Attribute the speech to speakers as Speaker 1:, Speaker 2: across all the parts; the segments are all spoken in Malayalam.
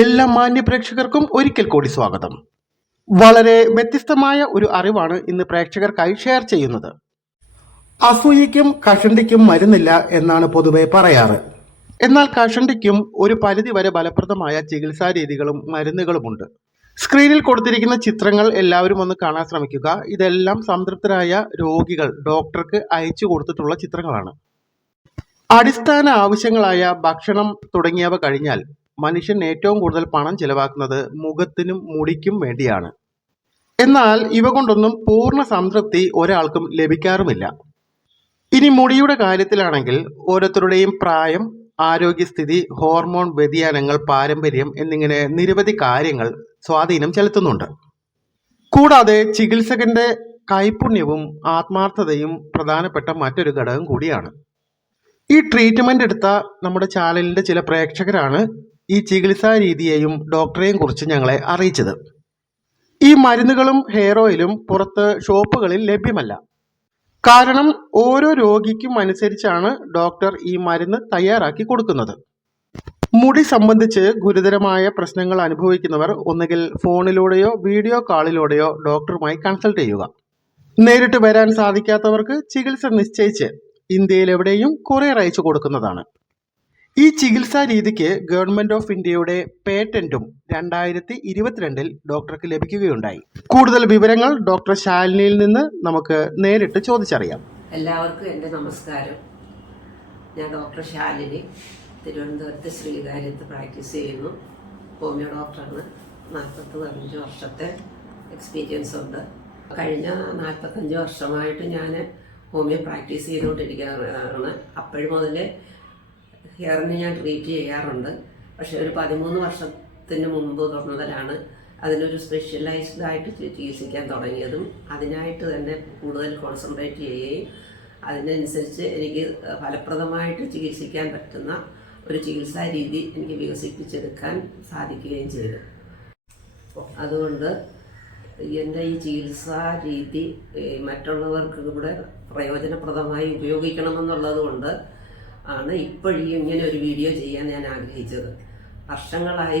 Speaker 1: എല്ലാ മാന്യ പ്രേക്ഷകർക്കും ഒരിക്കൽ കൂടി സ്വാഗതം. വളരെ വ്യത്യസ്തമായ ഒരു അറിവാണ് ഇന്ന് പ്രേക്ഷകർക്കായി ഷെയർ ചെയ്യുന്നത്. അസൂയയ്ക്കും കഷണ്ടിക്കും മരുന്നില്ല എന്നാണ് പൊതുവെ പറയാറ്. എന്നാൽ കഷണ്ടിക്കും ഒരു പരിധി വരെ ഫലപ്രദമായ ചികിത്സാ രീതികളും മരുന്നുകളുമുണ്ട് സ്ക്രീനിൽ കൊടുത്തിരിക്കുന്ന ചിത്രങ്ങൾ എല്ലാവരും ഒന്ന് കാണാൻ ശ്രമിക്കുക. ഇതെല്ലാം സംതൃപ്തരായ രോഗികൾ ഡോക്ടർക്ക് അയച്ചു കൊടുത്തിട്ടുള്ള ചിത്രങ്ങളാണ്. അടിസ്ഥാന ആവശ്യങ്ങളായ ഭക്ഷണം തുടങ്ങിയവ കഴിഞ്ഞാൽ മനുഷ്യൻ ഏറ്റവും കൂടുതൽ പണം ചിലവാക്കുന്നത് മുഖത്തിനും മുടിക്കും വേണ്ടിയാണ്. എന്നാൽ ഇവ കൊണ്ടൊന്നും പൂർണ സംതൃപ്തി ഒരാൾക്കും ലഭിക്കാറുമില്ല. ഇനി മുടിയുടെ കാര്യത്തിലാണെങ്കിൽ ഓരോരുത്തരുടെയും പ്രായം ആരോഗ്യസ്ഥിതി ഹോർമോൺ വ്യതിയാനങ്ങൾ പാരമ്പര്യം എന്നിങ്ങനെ നിരവധി കാര്യങ്ങൾ സ്വാധീനം ചെലുത്തുന്നുണ്ട്. കൂടാതെ ചികിത്സകന്റെ കൈപുണ്യവും ആത്മാർത്ഥതയും പ്രധാനപ്പെട്ട മറ്റൊരു ഘടകം കൂടിയാണ്. ഈ ട്രീറ്റ്മെന്റ് എടുത്ത നമ്മുടെ ചാനലിന്റെ ചില പ്രേക്ഷകരാണ് ഈ ചികിത്സാ രീതിയെയും ഡോക്ടറെയും കുറിച്ച് ഞങ്ങളെ അറിയിച്ചത്. ഈ മരുന്നുകളും ഹെയർ ഓയിലും പുറത്ത് ഷോപ്പുകളിൽ ലഭ്യമല്ല. കാരണം ഓരോ രോഗിക്കും അനുസരിച്ചാണ് ഡോക്ടർ ഈ മരുന്ന് തയ്യാറാക്കി കൊടുക്കുന്നത്. മുടി സംബന്ധിച്ച് ഗുരുതരമായ പ്രശ്നങ്ങൾ അനുഭവിക്കുന്നവർ ഒന്നുകിൽ ഫോണിലൂടെയോ വീഡിയോ കാളിലൂടെയോ ഡോക്ടറുമായി കൺസൾട്ട് ചെയ്യുക. നേരിട്ട് വരാൻ സാധിക്കാത്തവർക്ക് ചികിത്സ നിശ്ചയിച്ച് ഇന്ത്യയിൽ എവിടെയും കൊറിയർ അയച്ചു കൊടുക്കുന്നതാണ്. ഈ ചികിത്സാ രീതിക്ക് ഗവൺമെന്റ് ഓഫ് ഇന്ത്യയുടെ പേറ്റന്റും രണ്ടായിരത്തി ഇരുപത്തിരണ്ടിൽ ഡോക്ടർക്ക് ലഭിക്കുകയുണ്ടായി. കൂടുതൽ വിവരങ്ങൾ ഡോക്ടർ ശാലിനിയിൽ നിന്ന് നമുക്ക് നേരിട്ട് ചോദിച്ചറിയാം.
Speaker 2: എല്ലാവർക്കും എന്റെ നമസ്കാരം. ഞാൻ ഡോക്ടർ ശാലിനി തിരുവനന്തപുരത്ത് ശ്രീകാര്യത്ത് പ്രാക്ടീസ് ചെയ്യുന്നു. ഹോമിയോ ഡോക്ടറാണ്. നാൽപ്പത്തി അഞ്ച് വർഷത്തെ എക്സ്പീരിയൻസ് ഉണ്ട്. കഴിഞ്ഞ നാൽപ്പത്തഞ്ച് വർഷമായിട്ട് ഞാൻ ഹോമിയോ പ്രാക്ടീസ് ചെയ്തുകൊണ്ടിരിക്കുകയാണ്. അപ്പോഴും മുതൽ ഹെയറിന് ഞാൻ ട്രീറ്റ് ചെയ്യാറുണ്ട്. പക്ഷേ ഒരു പതിമൂന്ന് വർഷത്തിന് മുമ്പ് മുതലാണ് അതിനൊരു സ്പെഷ്യലൈസ്ഡ് ആയിട്ട് ചികിത്സിക്കാൻ തുടങ്ങിയതും അതിനായിട്ട് തന്നെ കൂടുതൽ കോൺസെൻട്രേറ്റ് ചെയ്യുകയും അതിനനുസരിച്ച് എനിക്ക് ഫലപ്രദമായിട്ട് ചികിത്സിക്കാൻ പറ്റുന്ന ഒരു ചികിത്സാ രീതി എനിക്ക് വികസിപ്പിച്ചെടുക്കാൻ സാധിക്കുകയും ചെയ്തു. അതുകൊണ്ട് എന്റെ ഈ ചികിത്സാ രീതി മറ്റുള്ളവർക്ക് കൂടെ പ്രയോജനപ്രദമായി ഉപയോഗിക്കണമെന്നുള്ളത് കൊണ്ട് ആണ് ഇപ്പോഴും ഇങ്ങനെ ഒരു വീഡിയോ ചെയ്യാൻ ഞാൻ ആഗ്രഹിച്ചത്. വർഷങ്ങളായി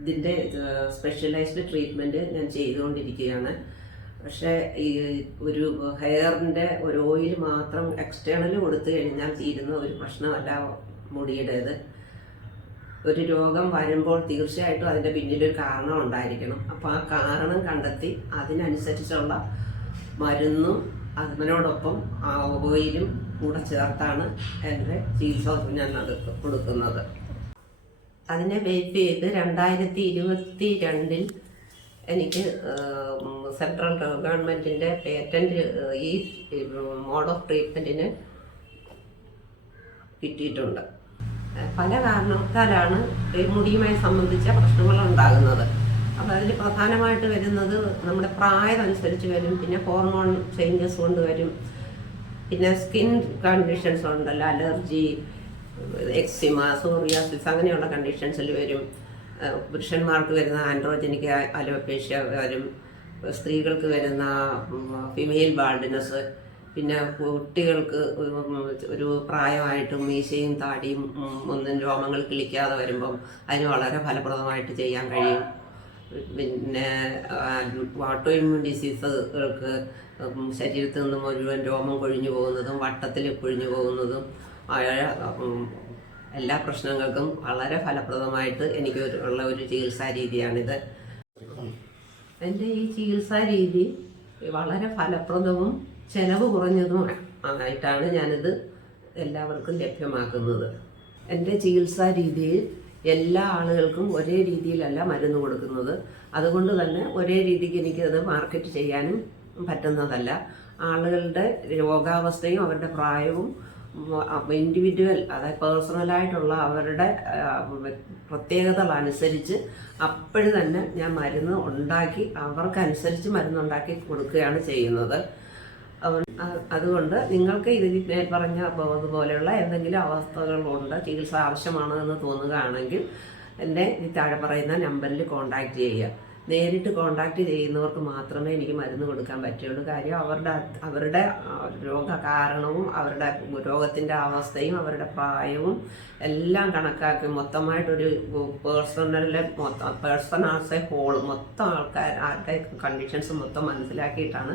Speaker 2: ഇതിന്റെ സ്പെഷ്യലൈസ്ഡ് ട്രീറ്റ്മെന്റ് ഞാൻ ചെയ്തുകൊണ്ടിരിക്കുകയാണ്. പക്ഷേ ഈ ഒരു ഹെയറിന്റെ ഒരു ഓയിൽ മാത്രം എക്സ്റ്റേണൽ കൊടുത്തു കഴിഞ്ഞാൽ തീരുന്ന ഒരു പ്രശ്നമല്ല മുടിയുടേത്. ഒരു രോഗം വരുമ്പോൾ തീർച്ചയായിട്ടും അതിന്റെ പിന്നിലൊരു കാരണം ഉണ്ടായിരിക്കണം. അപ്പോൾ ആ കാരണം കണ്ടെത്തി അതിനനുസരിച്ചുള്ള മരുന്നും അതിനോടൊപ്പം ആ ഓയിലും കൂടെ ചേർത്താണ് എന്റെ ചികിത്സ ഞാൻ അത് കൊടുക്കുന്നത്. അതിനെ വെയിറ്റ് ചെയ്ത് രണ്ടായിരത്തി ഇരുപത്തി രണ്ടിൽ എനിക്ക് സെൻട്രൽ ഗവൺമെന്റിന്റെ പേറ്റന്റ് ഈ മോഡ് ഓഫ് ട്രീറ്റ്മെന്റിന് കിട്ടിയിട്ടുണ്ട്. പല കാരണത്താലാണ് മുടിയുമായി സംബന്ധിച്ച പ്രശ്നങ്ങൾ ഉണ്ടാകുന്നത് അപ്പോൾ അതിൽ പ്രധാനമായിട്ട് വരുന്നത് നമ്മുടെ പ്രായമനുസരിച്ച് വരും പിന്നെ ഹോർമോൺ ചേഞ്ചസ് കൊണ്ട് വരും. പിന്നെ സ്കിൻ കണ്ടീഷൻസ് ഉണ്ടല്ലോ അലർജി എക്സിമ സോറിയാസിസ് അങ്ങനെയുള്ള കണ്ടീഷൻസിൽ വരും. പുരുഷന്മാർക്ക് വരുന്ന ആൻഡ്രോജനിക് അലോപേഷ്യ വരും. സ്ത്രീകൾക്ക് വരുന്ന ഫിമെയിൽ ബാൾഡിനസ് പിന്നെ കുട്ടികൾക്ക് ഒരു- പ്രായമായിട്ടും മീശയും താടിയും ഒന്നും രോമങ്ങൾ കിളിക്കാതെ വരുമ്പം അതിന് വളരെ ഫലപ്രദമായിട്ട് ചെയ്യാൻ കഴിയും. പിന്നെ ഓട്ടോ ഇമ്മ്യൂൺ ഡിസീസുകൾക്ക് ശരീരത്തിൽ നിന്ന് മുഴുവൻ രോമം കൊഴിഞ്ഞു പോകുന്നതും വട്ടത്തിൽ കൊഴിഞ്ഞു പോകുന്നതും എല്ലാ പ്രശ്നങ്ങൾക്കും വളരെ ഫലപ്രദമായിട്ട് എനിക്ക് ഉള്ള ഒരു ചികിത്സാ രീതിയാണിത്. എന്റെ ഈ ചികിത്സാ രീതി വളരെ ഫലപ്രദവും ചെലവ് കുറഞ്ഞതും ആയിട്ടാണ് ഞാനിത് എല്ലാവർക്കും ലഭ്യമാക്കുന്നത്. എന്റെ ചികിത്സാ രീതിയിൽ എല്ലാ ആളുകൾക്കും ഒരേ രീതിയിലല്ല മരുന്ന് കൊടുക്കുന്നത്. അതുകൊണ്ട് തന്നെ ഒരേ രീതിക്ക് എനിക്കത് മാർക്കറ്റ് ചെയ്യാനും പറ്റുന്നതല്ല. ആളുകളുടെ രോഗാവസ്ഥയും അവരുടെ പ്രായവും ഇൻഡിവിജ്വൽ അതായത് പേഴ്സണലായിട്ടുള്ള അവരുടെ പ്രത്യേകതകളനുസരിച്ച് അപ്പോഴും തന്നെ ഞാൻ മരുന്ന് ഉണ്ടാക്കി അവർക്കനുസരിച്ച് മരുന്നുണ്ടാക്കി കൊടുക്കുകയാണ് ചെയ്യുന്നത്. അതുകൊണ്ട് നിങ്ങൾക്ക് ഇതിൽ മേൽപ്പറഞ്ഞ പറഞ്ഞ അതുപോലെയുള്ള എന്തെങ്കിലും അവസ്ഥകളുണ്ട് ചികിത്സ ആവശ്യമാണ് എന്ന് തോന്നുകയാണെങ്കിൽ എന്റെ ഈ താഴെ പറയുന്ന നമ്പറിൽ കോൺടാക്റ്റ് ചെയ്യുക. നേരിട്ട് കോണ്ടാക്ട് ചെയ്യുന്നവർക്ക് മാത്രമേ എനിക്ക് മരുന്ന് കൊടുക്കാൻ പറ്റുള്ളൂ കാര്യം അവരുടെ അവരുടെ രോഗ കാരണവും അവരുടെ രോഗത്തിന്റെ അവസ്ഥയും അവരുടെ പ്രായവും എല്ലാം കണക്കാക്കി മൊത്തമായിട്ടൊരു പേഴ്സണലിലെ മൊത്തം പേഴ്സണൽ ആസ് എ ഹോൾ മൊത്തം ആൾക്കാർ ആരുടെ കണ്ടീഷൻസ് മൊത്തം മനസ്സിലാക്കിയിട്ടാണ്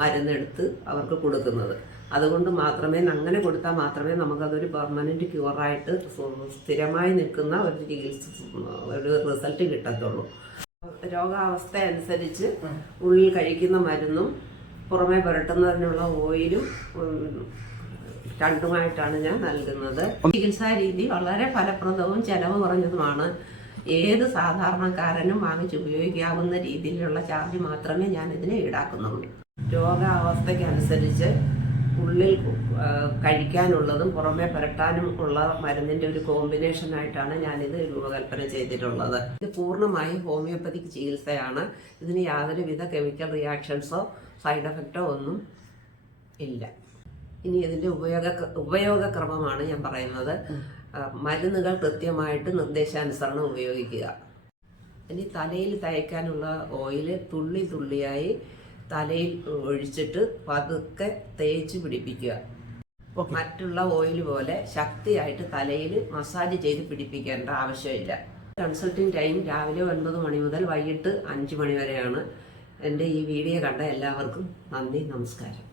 Speaker 2: മരുന്നെടുത്ത് അവർക്ക് കൊടുക്കുന്നത്. അതുകൊണ്ട് മാത്രമേ അങ്ങനെ കൊടുത്താൽ മാത്രമേ നമുക്കതൊരു പെർമനന്റ് ക്യൂറായിട്ട് സ്ഥിരമായി നിൽക്കുന്ന ഒരു ചികിത്സ ഒരു റിസൾട്ട് കിട്ടത്തുള്ളൂ. രോഗാവസ്ഥ അനുസരിച്ച് ഉള്ളിൽ കഴിക്കുന്ന മരുന്നും പുറമെ പുരട്ടുന്നതിനുള്ള ഓയിലും രണ്ടുമായിട്ടാണ് ഞാൻ നൽകുന്നത്. ചികിത്സാ രീതി വളരെ ഫലപ്രദവും ചെലവ് കുറഞ്ഞതുമാണ്. ഏത് സാധാരണക്കാരനും വാങ്ങിച്ച് ഉപയോഗിക്കാവുന്ന രീതിയിലുള്ള ചാർജ് മാത്രമേ ഞാൻ ഇതിനെ ഈടാക്കുന്നുള്ളൂ. രോഗാവസ്ഥയ്ക്കനുസരിച്ച് ഉള്ളിൽ കഴിക്കാനുള്ളതും പുറമെ പുരട്ടാനും ഉള്ള മരുന്നിന്റെ ഒരു കോമ്പിനേഷൻ ആയിട്ടാണ് ഞാനിത് രൂപകൽപ്പന ചെയ്തിട്ടുള്ളത്. ഇത് പൂർണമായും ഹോമിയോപ്പതിക് ചികിത്സയാണ്. ഇതിന് യാതൊരുവിധ കെമിക്കൽ റിയാക്ഷൻസോ സൈഡ് എഫക്റ്റോ ഒന്നും ഇല്ല. ഇനി ഇതിന്റെ ഉപയോഗ ഉപയോഗക്രമമാണ് ഞാൻ പറയുന്നത്. മരുന്നുകൾ കൃത്യമായിട്ട് നിർദ്ദേശാനുസരണം ഉപയോഗിക്കുക. ഇനി തലയിൽ തയ്ക്കാനുള്ള ഓയിൽ തുള്ളി തുള്ളിയായി തലയിൽ ഒഴിച്ചിട്ട് പതുക്കെ തേച്ച് പിടിപ്പിക്കുക. മറ്റുള്ള ഓയിൽ പോലെ ശക്തിയായിട്ട് തലയിൽ മസാജ് ചെയ്ത് പിടിപ്പിക്കേണ്ട ആവശ്യമില്ല. കൺസൾട്ടിങ് ടൈം രാവിലെ ഒൻപത് മണി മുതൽ വൈകിട്ട് അഞ്ച് മണി വരെയാണ്. എന്റെ ഈ വീഡിയോ കണ്ട എല്ലാവർക്കും നന്ദി നമസ്കാരം.